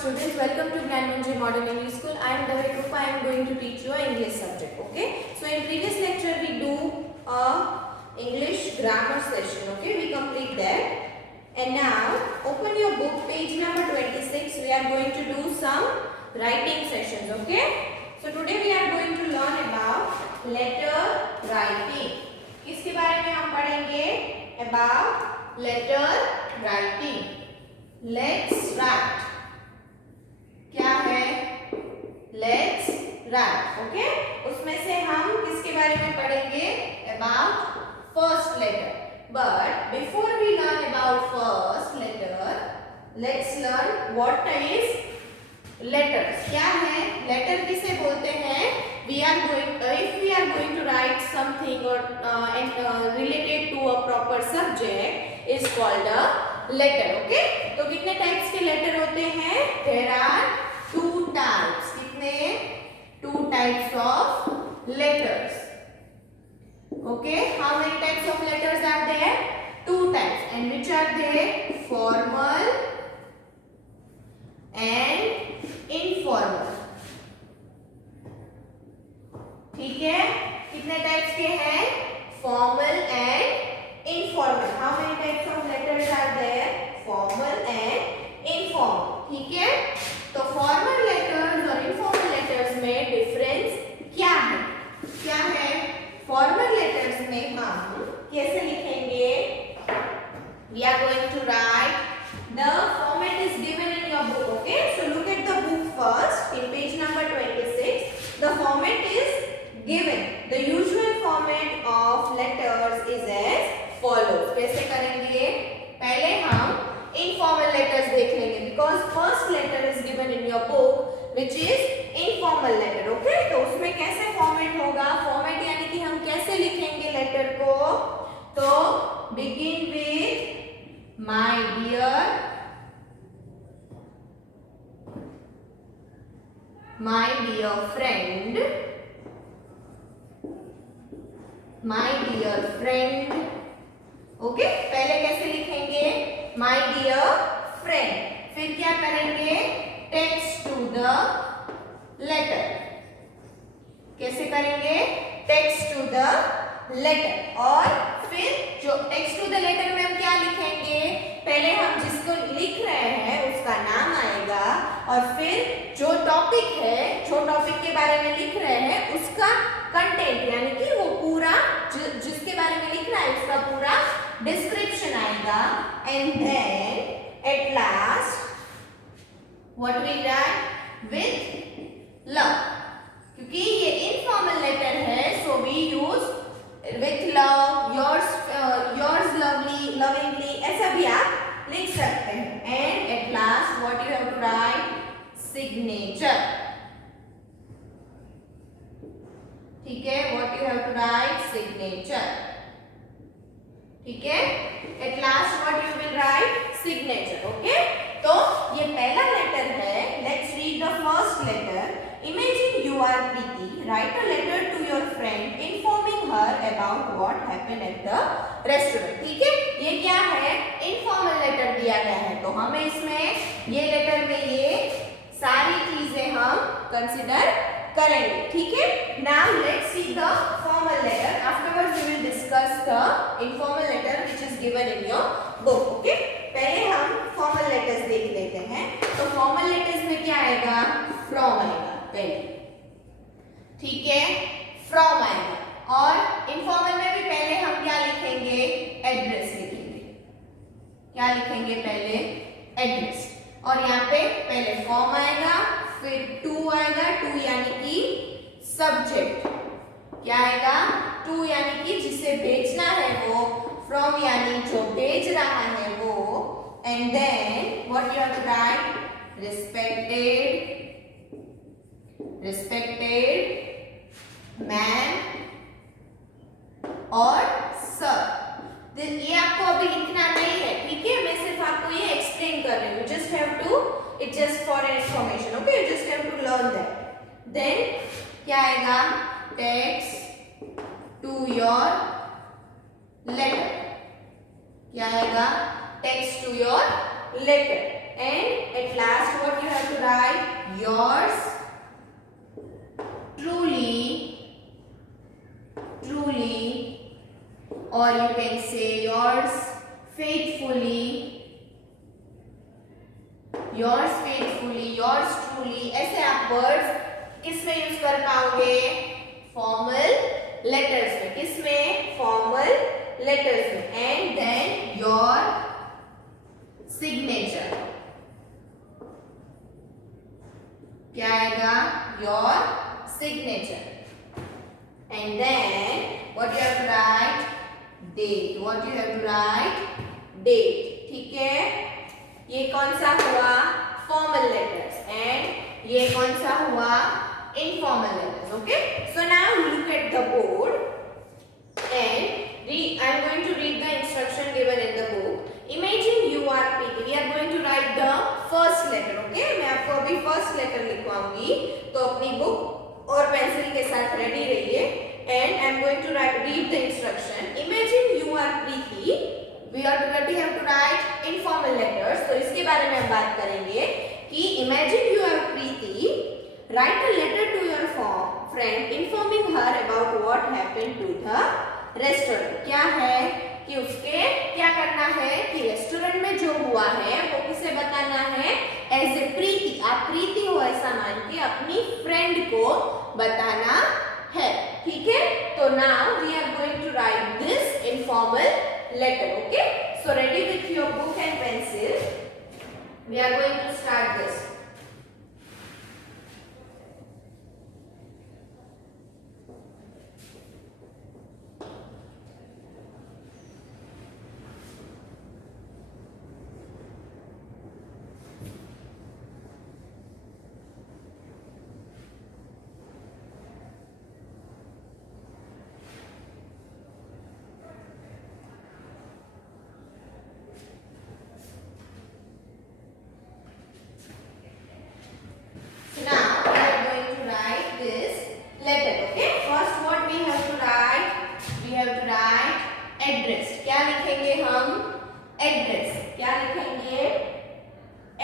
students, welcome to Gyanmanjari Modern English School. I am David Rupa. I am going to teach you an English subject. Okay. So in previous lecture we do a English grammar session. Okay, we complete that. And now open your book, page number 26. We are going to do some writing sessions. Okay. So today we are going to learn about letter writing. किसके बारे में हम पढ़ेंगे? About letter writing. Let's write. क्या है? Let's write. Okay? उसमें से हम किसके बारे में पढ़ेंगे? About first letter. But before we learn about first letter, let's learn what is letters. क्या है? Letter किसे बोलते हैं? If we are going to write something or related to a proper subject is called a letter. Okay? तो कितने types के letter होते हैं? There are two types. कितने? Two types of letters. Okay? How many types of letters are there? Two types. And which are they? Formal and informal. ठीक है? कितने types के हैं? Formal and informal. How many types of letters are there? Formal and informal. ठीक है? तो formal letters और informal letters में डिफरेंस क्या है? क्या है? फॉर्मल लेटर्स में हम कैसे लिखेंगे? We are going to write. The format is given in your book. Okay, so look at the book first in page number 26. The format is given. The usual format of letters is as follows. कैसे करेंगे? पहले हम informal letters देख लेंगे because first letter is given in your book which is informal letter. Okay, तो उसमें कैसे format होगा? Format यानी कि हम कैसे लिखेंगे letter को? तो begin with my dear, my dear friend, my dear friend. Okay, पहले कैसे लिखेंगे? My dear friend. फिर क्या करेंगे? Text to the letter. कैसे करेंगे? Text to the letter. और फिर जो text to the letter में हम क्या लिखेंगे? पहले हम जिसको लिख रहे हैं उसका नाम आएगा और फिर जो टॉपिक है, जो टॉपिक के बारे में लिख रहे हैं उसका कंटेंट यानी कि वो पूरा जिसके बारे में लिख रहा है उसका पूरा डिस्क्रिप्शन आएगा. And then at last what we write? With love. क्योंकि ये इनफॉर्मल लेटर है so we use with love, yours lovely, lovingly, ऐसा भी आप लिख सकते हैं. And at last what you have to write? Signature. ठीक है? What you have to write? Signature. ठीक है? At last what you will write? Signature. Okay? तो ये पहला लेटर है. Let's read the first letter. Imagine you are Preeti. Write a letter to your friend informing her about what happened at the restaurant. ठीक है? ये क्या है? Informal letter दिया गया है. तो हमें इसमें ये लेटर में ये सारी चीजें हम कंसिडर करेंगे. ठीक है? Now let's see the formal letter. Afterwards we will discuss the informal letter which is given in your book. Okay? पहले हम formal letters देख लेते हैं. तो formal letters में क्या आएगा? From आएगा पहले. ठीक है? From आएगा. और इनफॉर्मल में भी पहले हम क्या लिखेंगे? एड्रेस लिखेंगे. क्या लिखेंगे पहले? एड्रेस. और यहाँ पे पहले फॉर्म आएगा फिर टू आएगा. टू यानी कि सब्जेक्ट. क्या आएगा? टू यानी कि जिसे भेजना है वो. फ्रॉम यानी जो भेज रहा है वो. And then what you have to write? Respected, respected man और सर. ये आपको अभी लिखना नहीं है. ठीक है? मैं सिर्फ आपको ये एक्सप्लेन कर रही हूँ. Just have to, it just for information. Okay? You just have to learn that. Then क्या आएगा? Text to your letter. क्या आएगा? Text to your letter. and at last what you have to write? Yours truly, or you can say yours faithfully, yours truly. ऐसे आप वर्ड्स किस में यूज कर पाओगे? फॉर्मल लेटर्स में. किस में? फॉर्मल लेटर्स में. And then your signature. क्या आएगा? Your signature. And then what you have to write? Date. What you have to write? Date. ठीक है, ये कौन सा हुआ? Formal letters. एंड ये कौन सा हुआ? Informal letters. Okay, so now look at the board and read. I am going to read the instruction given in the book. Imagine you are Preeti. We are going to write the first letter. Okay, मैं आपको अभी first letter लिखवाऊंगी, तो अपनी बुक और पेंसिल के साथ रेडी रहिए. And I am going to read the instruction. Imagine you are Preeti. We have to write informal letters. तो इसके बारे में हम बात करेंगे कि imagine you are Preeti. Write a letter to your friend informing her about what happened to the restaurant. क्या है कि उसके क्या करना है कि रेस्टोरेंट में जो हुआ है वो किसे बताना है? एज ए प्रीति. आप प्रीति हो ऐसा मान के अपनी फ्रेंड को बताना है. ठीक है, तो now we are going to write this informal letter. Okay, so ready with your book and pencil. We are going to start this. Address. क्या लिखेंगे हम? एड्रेस. क्या लिखेंगे?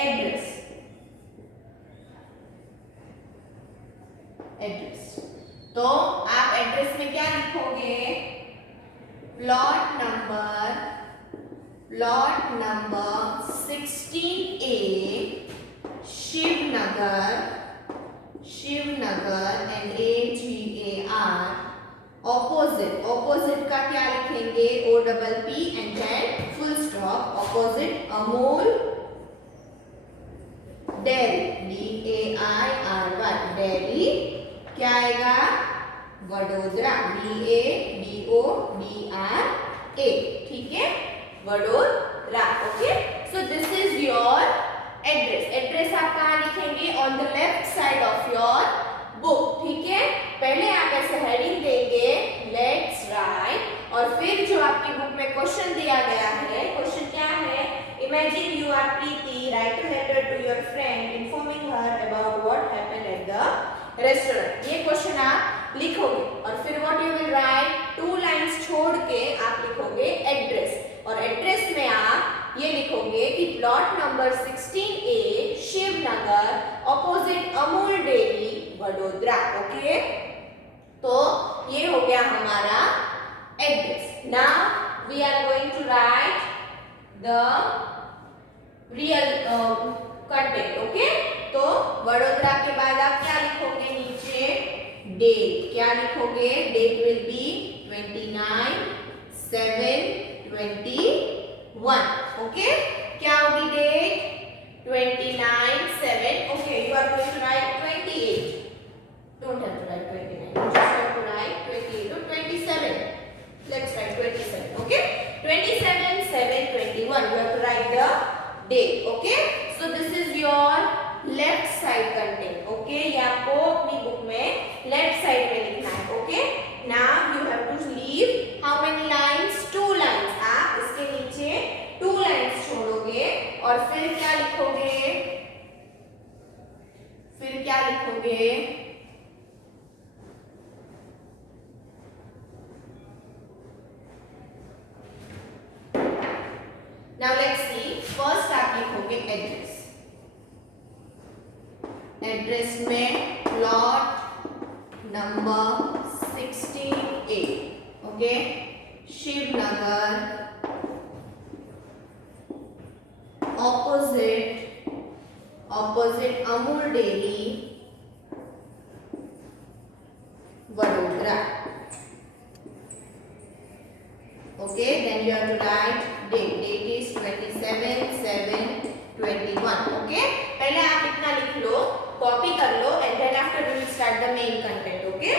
एड्रेस. एड्रेस. तो आप एड्रेस में क्या लिखोगे? Plot number 16A Shivnagar and AGAR. Opposite का क्या लिखेंगे? OPP and then full stop. Opposite Amul dairy DAIRY dairy. क्या आएगा? वडोदरा VADODRA. ठीक है, Vadodara. Okay, so this is your address. Address आप कहाँ लिखेंगे? On the left side of your book. ठीक है, पहले आप ऐसे हेडिंग देंगे लेट्स राइट, और फिर जो आपकी बुक में क्वेश्चन दिया गया है, क्वेश्चन क्या है? Imagine you are Preeti, write a letter to your friend informing her about what happened at the restaurant. ये क्वेश्चन आप लिखोगे और फिर what you will write? 2 lines छोड़ के आप लिखोगे एड्रेस, और एड्रेस में आप ये लिखोगे कि plot number 16A Shivnagar opposite Amul dairy Vadodara. Okay, तो ये हो गया हमारा address. Now we are going to write the real content. Okay, तो वडोदरा के बाद आप क्या लिखोगे? नीचे डेट. क्या लिखोगे? Date will be 29/7/21. ओके, क्या होगी date? 29/7. Okay, you are going to write 28. Don't have to write 29. You just have to write 28 or 27. Let's write 27. Okay, 27/7/21. You have to write the date. Okay, so this is your left side content. Okay, ये आपको अपनी बुक में left side में लिखना है. Okay, now you have to leave how many lines? 2 lines. आप इसके नीचे 2 lines छोड़ोगे और फिर क्या लिखोगे? Now let's see. First आप लिखोगे एड्रेस. एड्रेस में plot number 16A, okay, Shivnagar, opposite Amul dairy, Vadodara. Okay, then you have to write date. Date is 27/7/21. Okay, पहले आप इतना लिख लो, कॉपी कर लो, and then after we will start the main content. Okay.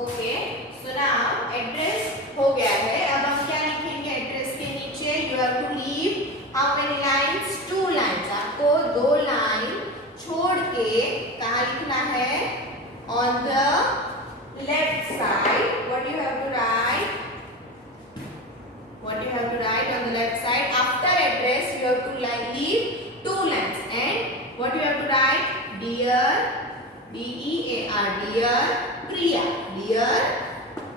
Okay, so now address हो गया है. अब हम क्या लिखेंगे एड्रेस के नीचे? You have to leave how many lines? 2 lines. आपको 2 लाइन छोड़ के कहाँ लिखना है? On the left side. What you have to write? What you have to write on the left side? After address, you have to leave 2 lines. And what you have to write? Dear, D-E-A-R, dear Priya. Dear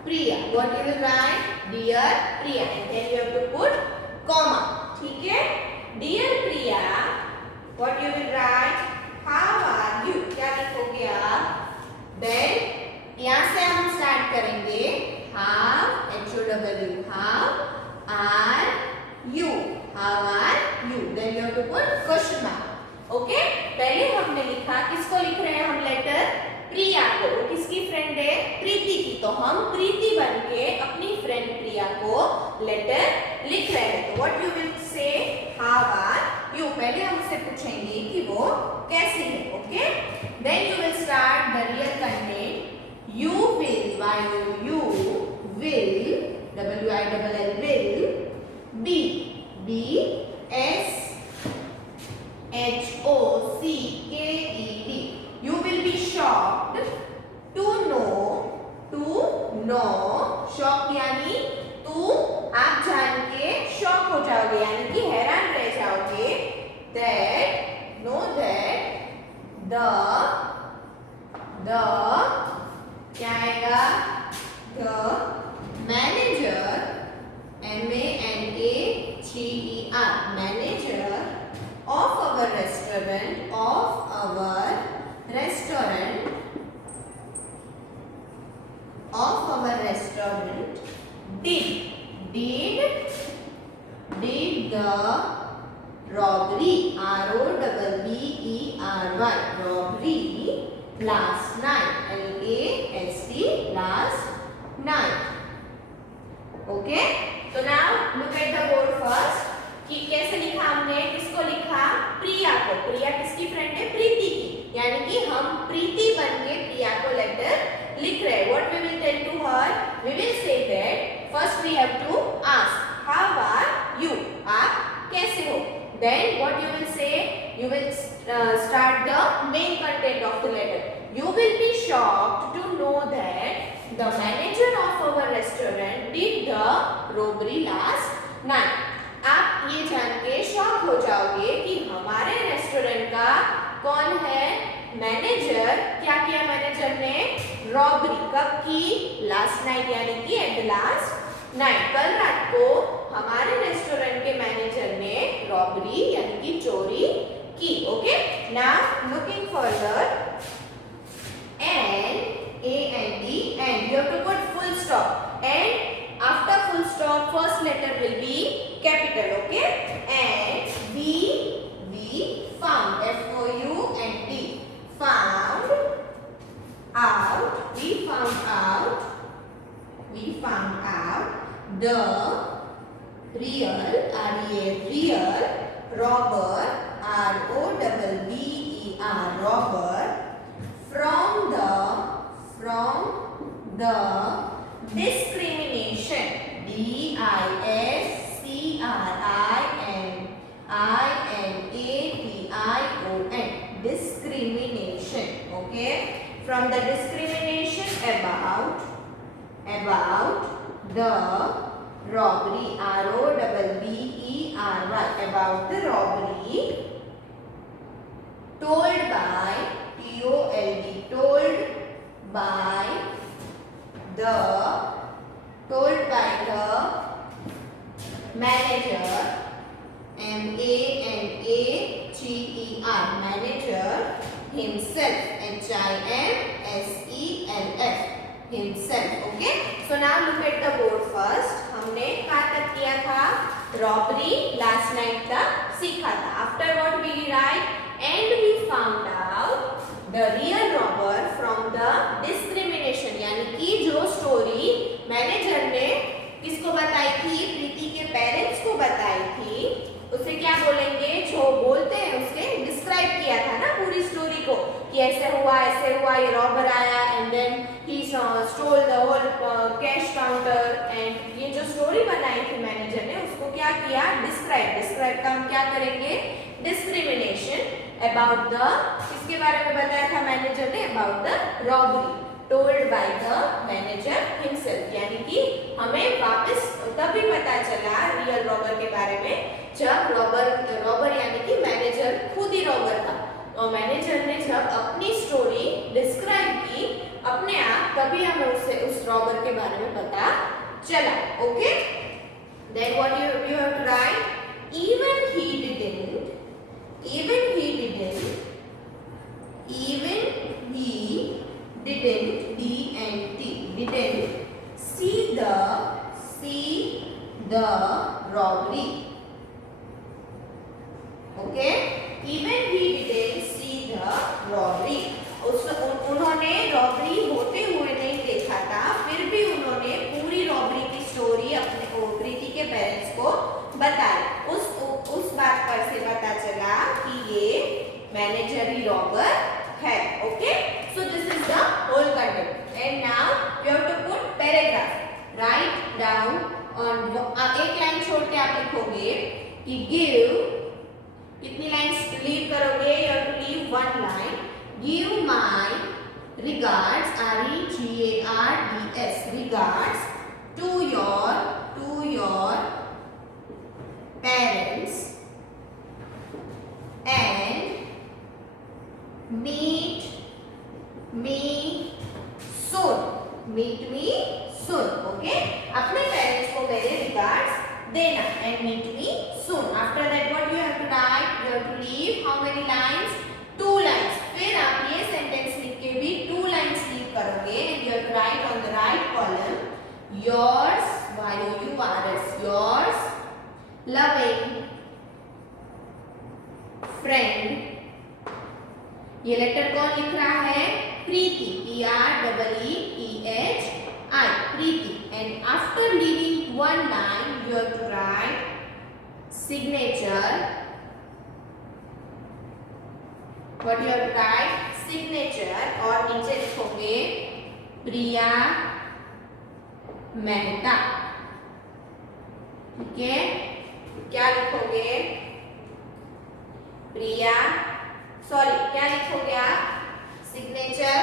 Priya. What you will write? Dear Priya. And then you have to put comma. ठीक है? Dear Priya, what you will write? How are you? क्या लिखोगे आप? Then यहाँ से हम start करेंगे. How, H-O-W, how are you? How are you? Then you have to put question mark. Okay? पहले हमने लिखा, किसको लिख रहे हैं हम लेटर? प्रिया को. वो किसकी फ्रेंड है? प्रीति की. तो हम प्रीति बन के अपनी फ्रेंड प्रिया को लेटर लिख रहे हैं. तो what you will say? How are you? पहले हम उससे पूछेंगे कि वो कैसी है. Okay? Then you will start the real content. You will, you will, W-I-L-L will, be, B-S-H-O-C-K-E-D. You will be shocked to know, shocked यानी तू आप जान के शॉक हो जाओगे यानी कि हैरान रह जाओगे. That, know that the क्या आएगा? The manager, M-A-N-A-G-E-R, manager of our restaurant, did did the robbery, R-O-B-B-E-R-Y, robbery last night, L-A-S-T, last night. Okay, so now look at the board first कि कैसे लिखा हमने, किसको लिखा, प्रिया को. प्रिया किसकी फ्रेंड है, प्रीति की. यानी कि हम प्रीति बन के प्रिया को लेटर लिख रहे हैं. What we will tell to her, we will say that first we have to ask how are you, आप कैसे हो. Then what you will say, you will start the main content of the letter. You will be shocked to know that the manager of our restaurant did the robbery last night. आप ये जान के शॉक हो जाओगे कि हमारे रेस्टोरेंट का कौन है, मैनेजर. क्या किया मैनेजर ने, रॉबरी. कब की, लास्ट नाइट, यानी कि एट द लास्ट नाइट, कल रात को हमारे रेस्टोरेंट के मैनेजर ने रॉबरी यानी कि चोरी की. Okay, now looking further, and A-N-D, and you have to put full stop, and after full stop first letter will be capital. Okay, and we found, F-O-U-N-D, found out, we found out the real, R-E-A, real robber, R-O-B-B-E-R, robber, from the discrimination, D-I-S-C-R-I-M-I-N-A-T-I-O-N, discrimination. Okay, from the discrimination about the robbery, R-O-B-B-E-R-Y, about the robbery told by, T-O-L-D, told by the manager, M-A-N-A-G-E-R, manager himself, H-I-M-S-E-L-F, himself. Okay, so now look at the board first. हमने कहाँ तक किया था, robbery last night तक सीखा था. After what we write, and we found out the real robber from the discrimination, यानी कि जो स्टोरी मैनेजर ने किसको बताई थी, प्रीति के पेरेंट्स को बताई थी, उसे क्या बोलेंगे, जो बोलते हैं उसने डिस्क्राइब किया था ना पूरी स्टोरी को कि ऐसे हुआ, ये रॉबर आया and then he stole the whole cash counter. And ये जो स्टोरी बनाई थी मैनेजर ने, उसको क्या किया, डिस्क्राइब का हम क्या करेंगे, डिस्क्रिमिनेशन अबाउट द, किसके बारे में बताया था मैनेजर ने, about the robbery told by the manager himself. यानी कि हमें वापस तभी पता चला रियल रॉबर के बारे में जब रॉबर यानी कि मैनेजर खुद ही रॉबर था, और मैनेजर ने जब अपनी स्टोरी डिस्क्राइब की अपने आप, तभी हमें उस रॉबर के बारे में पता चला. Okay, then what you have to write, even he didn't see the robbery. Okay, even he didn't see the robbery. उन्होंने रॉबरी होते हुए नहीं देखा था, फिर भी उन्होंने पूरी रॉबरी की स्टोरी अपने प्रीति के पेरेंट्स को बताई. उस बात पर से पता चला कि ये मैनेजर ही रॉबर है. Okay, so this is the whole content. And now you have to put paragraph, write down on, एक लाइन छोड़ के आप लिखोगे कि गिव, कितनी लाइंस लीव करोगे, you have to leave one line. Give my regards, R-E-G-A-R-D-S, regards to your parents and meet me soon. Okay, अपने पेरेंट्स को मेरे regards देना and meet me soon. After that what you have to write, you have to leave how many lines, 2 lines. फिर आप ये सेंटेंस लिख के भी 2 lines लीव करोगे and you have to write on the right column yours, yours loving friend, ये लेटर कौन लिख रहा है? प्रीति, PREETHI, प्रीति. And after leaving one line, you have to write signature. What you have to write? Signature. और नीचे लिखोगे प्रिया मेहता. ठीक है, क्या लिखोगे? प्रिया, सॉरी, क्या लिखोगे आप? सिग्नेचर.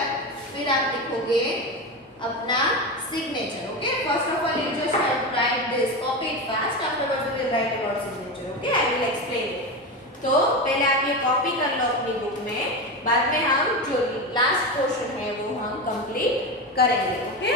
फिर आप लिखोगे अपना signature. Okay, first of all you just have to write this, copy it fast, afterwards we will write about signature. Okay, I will explain. तो पहले आप ये कॉपी कर लो अपनी बुक में, बाद में हम जो लास्ट पोर्शन है वो हम कंप्लीट करेंगे. Okay,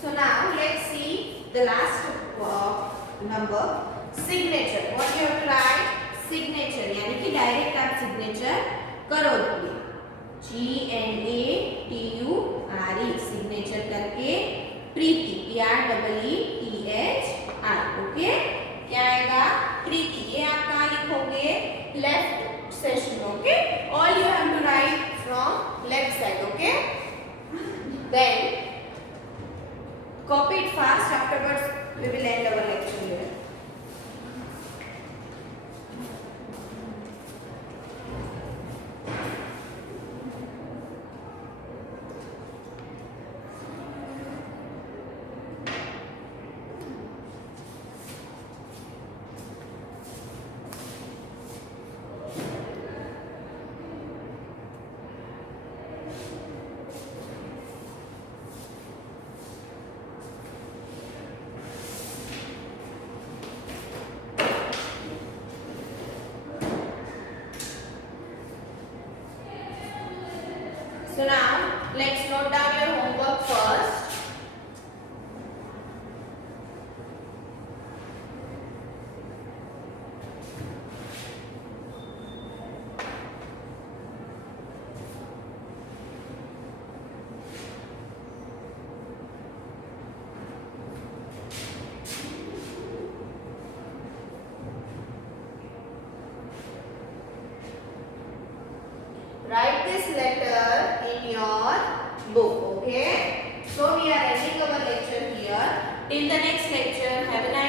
So now let's see the last number, signature. What you have to write? Signature. यानी कि डायरेक्ट आप सिग्नेचर करोगे. GNATURE सिग्नेचर करके प्रीति, PREETHI. ओके, क्या आएगा? प्रीति. ये आप कहाँ लिखोगे? Left section. Okay, all you have to write from left side. Okay, then copy it fast, afterwards we will end our lecture here. this letter in your book. Okay. So we are ending our lecture here. Till the next lecture. Have a nice